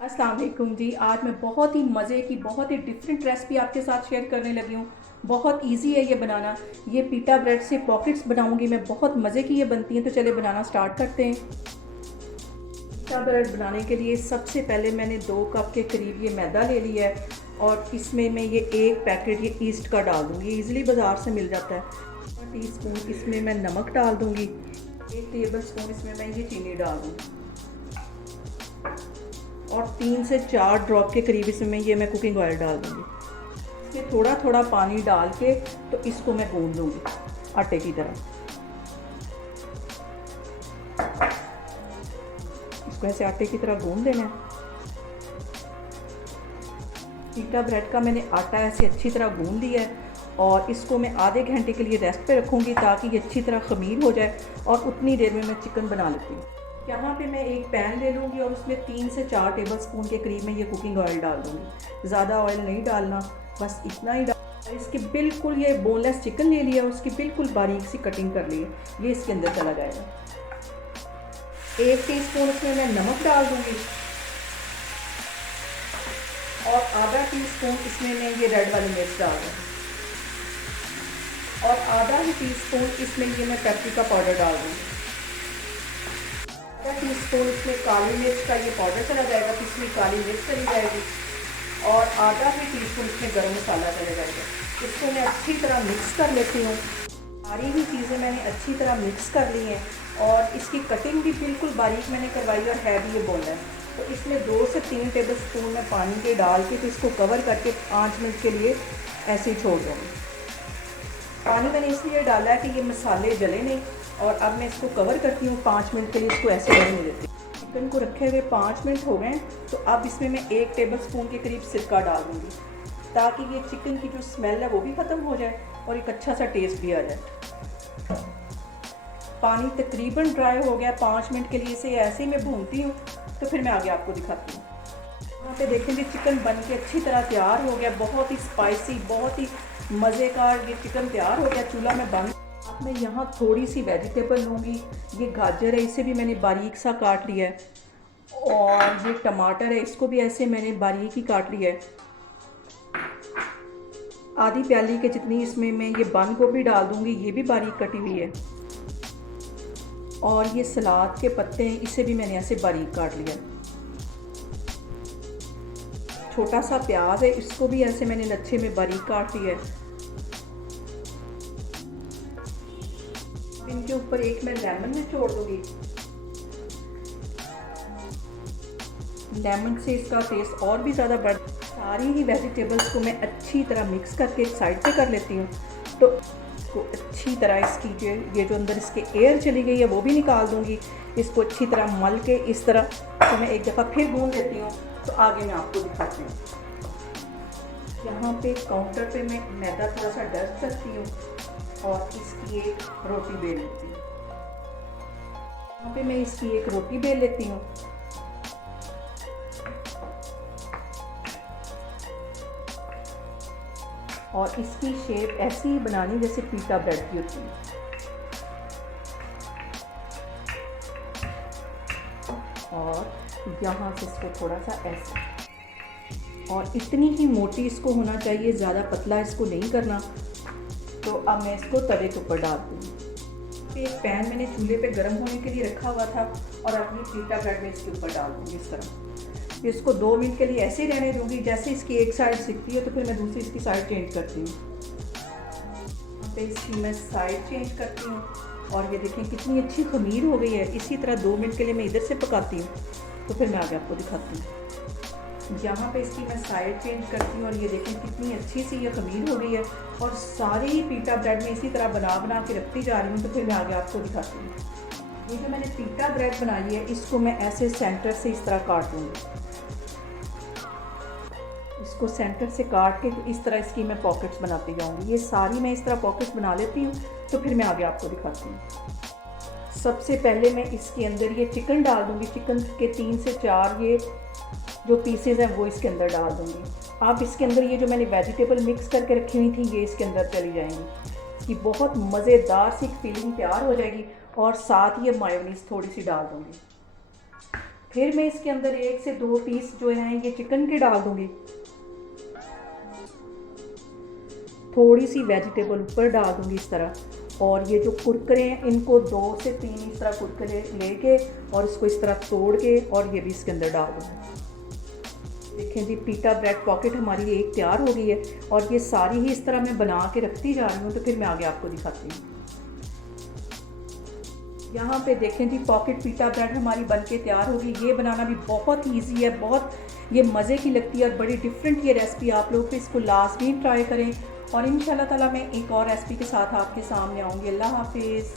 अस्सलाम वालेकुम जी। आज मैं बहुत ही मज़े की बहुत ही डिफरेंट रेसिपी आपके साथ शेयर करने लगी हूँ। बहुत इजी है ये बनाना। ये पीटा ब्रेड से पॉकेट्स बनाऊंगी मैं, बहुत मज़े की ये बनती हैं। तो चले बनाना स्टार्ट करते हैं। पीटा ब्रेड बनाने के लिए सबसे पहले मैंने 2 कप के करीब ये मैदा ले लिया है और इसमें मैं ये 1 पैकेट ये ईस्ट का डाल दूँगी। ईज़िली बाज़ार से मिल जाता है। 1 टीस्पून इसमें मैं नमक डाल दूँगी। 1 टेबल स्पून इसमें मैं ये चीनी डाल दूँगी और 3 से 4 ड्रॉप के करीब इसमें ये मैं कुकिंग ऑयल डाल दूँगी। ये थोड़ा थोड़ा पानी डाल के तो इसको मैं गूंद लूँगी आटे की तरह। इसको ऐसे आटे की तरह गूंद देना है। पीटा ब्रेड का मैंने आटा ऐसे अच्छी तरह गूंद लिया है और इसको मैं आधे घंटे के लिए रेस्ट पे रखूँगी ताकि ये अच्छी तरह ख़मीर हो जाए और उतनी देर में मैं चिकन बना लेती हूँ। यहाँ पे मैं एक पैन ले लूँगी और उसमें 3 से 4 टेबलस्पून के करीब में ये कुकिंग ऑयल डाल दूँगी। ज़्यादा ऑयल नहीं डालना, बस इतना ही डाल। इसके बिल्कुल ये बोनलेस चिकन ले लिया, उसकी बिल्कुल बारीक सी कटिंग कर ली है, ये इसके अंदर चला जाएगा। 1 टीस्पून इसमें मैं नमक डाल दूँगी और आधा टीस्पून इसमें मैं ये रेड वाली मिर्च डाल दूँगी और आधा ही टीस्पून इसमें ये मैं पेपरिका पाउडर डाल दूँगी। आधा टीस्पून इसमें काली मिर्च का ये पाउडर चला जाएगा, इसमें काली मिर्च चली जाएगी और आधा ही टीस्पून इसमें गरम मसाला चला जाएगा। इसको मैं अच्छी तरह मिक्स कर लेती हूँ। सारी ही चीज़ें मैंने अच्छी तरह मिक्स कर ली हैं और इसकी कटिंग भी बिल्कुल बारीक मैंने करवाई और है भी ये बोनलेस। तो इसमें 2 से 3 टेबलस्पून में पानी के डाल के तो इसको कवर करके 5 मिनट के लिए ऐसे ही छोड़ दूँगी। पानी मैंने इसलिए डाला है कि ये मसाले जले नहीं। और अब मैं इसको कवर करती हूँ 5 मिनट के लिए, इसको ऐसे रहने देती हूँ। चिकन को रखे हुए 5 मिनट हो गए तो अब इसमें मैं 1 टेबलस्पून के करीब सिरका डाल दूँगी ताकि ये चिकन की जो स्मेल है वो भी ख़त्म हो जाए और एक अच्छा सा टेस्ट भी आ जाए। पानी तकरीबन ड्राई हो गया। 5 मिनट के लिए इसे ऐसे ही मैं भूनती हूँ तो फिर मैं आगे आपको दिखाती हूँ। यहाँ पे देखेंगे चिकन बन के अच्छी तरह तैयार हो गया। बहुत ही स्पाइसी, बहुत ही मज़े का ये चिकन तैयार हो गया। चूल्हा में बंद। अब मैं यहाँ थोड़ी सी वेजिटेबल लूँगी। ये गाजर है, इसे भी मैंने बारीक सा काट लिया है और ये टमाटर है, इसको भी ऐसे मैंने बारीक ही काट लिया है। आधी प्याली के जितनी इसमें मैं ये बंद गोभी डाल दूँगी, ये भी बारीक कटी हुई है। और ये सलाद के पत्ते हैं, इसे भी मैंने ऐसे बारीक काट लिया। छोटा सा प्याज है, इसको भी ऐसे मैंने लच्छे में बारीक काट लिया है। इनके ऊपर एक मैं लेमन निचोड़ दूंगी। लेमन से इसका टेस्ट और भी ज़्यादा बढ़। सारी ही वेजिटेबल्स को मैं अच्छी तरह मिक्स करके एक साइड पे कर लेती हूँ। तो इसको अच्छी तरह इसकी ये जो अंदर इसके एयर चली गई है वो भी निकाल दूँगी। इसको अच्छी तरह मल के इस तरह तो मैं एक दफ़ा फिर भून लेती हूँ। तो आगे मैं आपको दिखाती हूँ। यहाँ पे काउंटर पे मैं मैदा थोड़ा सा डस्ट करती हूँ और इसकी एक रोटी बेल लेती हूँ। यहाँ पे मैं इसकी एक रोटी बेल लेती हूँ। और इसकी शेप ऐसी ही बनानी जैसे पीटा ब्रेड की होती है। और यहाँ से इसको थोड़ा सा ऐसे, और इतनी ही मोटी इसको होना चाहिए, ज़्यादा पतला इसको नहीं करना। तो अब मैं इसको तवे के ऊपर डाल दूँगी। एक पैन मैंने चूल्हे पे गर्म होने के लिए रखा हुआ था और अपनी पीटा ब्रेड में इसके ऊपर डाल दूँगी इस तरह। इसको 2 मिनट के लिए ऐसे ही रहने दूँगी। जैसे इसकी एक साइड सिकती है तो फिर मैं दूसरी इसकी साइड चेंज करती हूँ। यहाँ पे इसकी मैं साइड चेंज करती हूँ और ये देखें कितनी अच्छी खमीर हो गई है। इसी तरह 2 मिनट के लिए मैं इधर से पकाती हूँ तो फिर मैं आगे आपको दिखाती हूँ। यहाँ पे इसकी मैं साइड चेंज करती हूँ और ये देखें कितनी अच्छी सी ये खमीर हो गई है। और सारी ही पीटा ब्रेड में इसी तरह बना के रखती जा रही हूँ तो फिर मैं आगे आपको दिखाती हूँ। ये जो मैंने पीटा ब्रेड बनाई है इसको मैं ऐसे सेंटर से इस तरह काट दूँगी। इसको सेंटर से काट के इस तरह इसकी मैं पॉकेट्स बनाती जाऊँगी। ये सारी मैं इस तरह पॉकेट्स बना लेती हूँ तो फिर मैं आगे आपको दिखाती हूँ। सबसे पहले मैं इसके अंदर ये चिकन डाल दूँगी। चिकन के 3 से 4 ये जो पीसेज हैं वो इसके अंदर डाल दूँगी। अब इसके अंदर ये जो मैंने वेजिटेबल मिक्स करके रखी हुई थी ये इसके अंदर चली जाएंगी। इसकी बहुत मज़ेदार सी फीलिंग तैयार हो जाएगी और साथ ये मायोनीज़ थोड़ी सी डाल दूँगी। फिर मैं इसके अंदर 1 से 2 पीस जो हैं ये चिकन के डाल दूँगी। थोड़ी सी वेजिटेबल ऊपर डाल दूँगी इस तरह। और ये जो कुरकुरे हैं इनको 2 से 3 इस तरह कुरकुरे लेके और इसको इस तरह तोड़ के और ये भी इसके अंदर डाल दूँगी। देखें जी, पीटा ब्रेड पॉकेट हमारी एक तैयार हो गई है और ये सारी ही इस तरह मैं बना के रखती जा रही हूँ। तो फिर मैं आगे आपको दिखाती हूँ। यहाँ पे देखें जी, पॉकेट पीटा ब्रेड हमारी बनके तैयार होगी। ये बनाना भी बहुत ईजी है, बहुत ये मज़े की लगती है और बड़ी डिफरेंट ये रेसिपी। आप लोग भी इसको लाजमी ट्राई करें और इंशाल्लाह ताला मैं एक और रेसिपी के साथ आपके सामने आऊँगी। अल्लाह हाफिज़।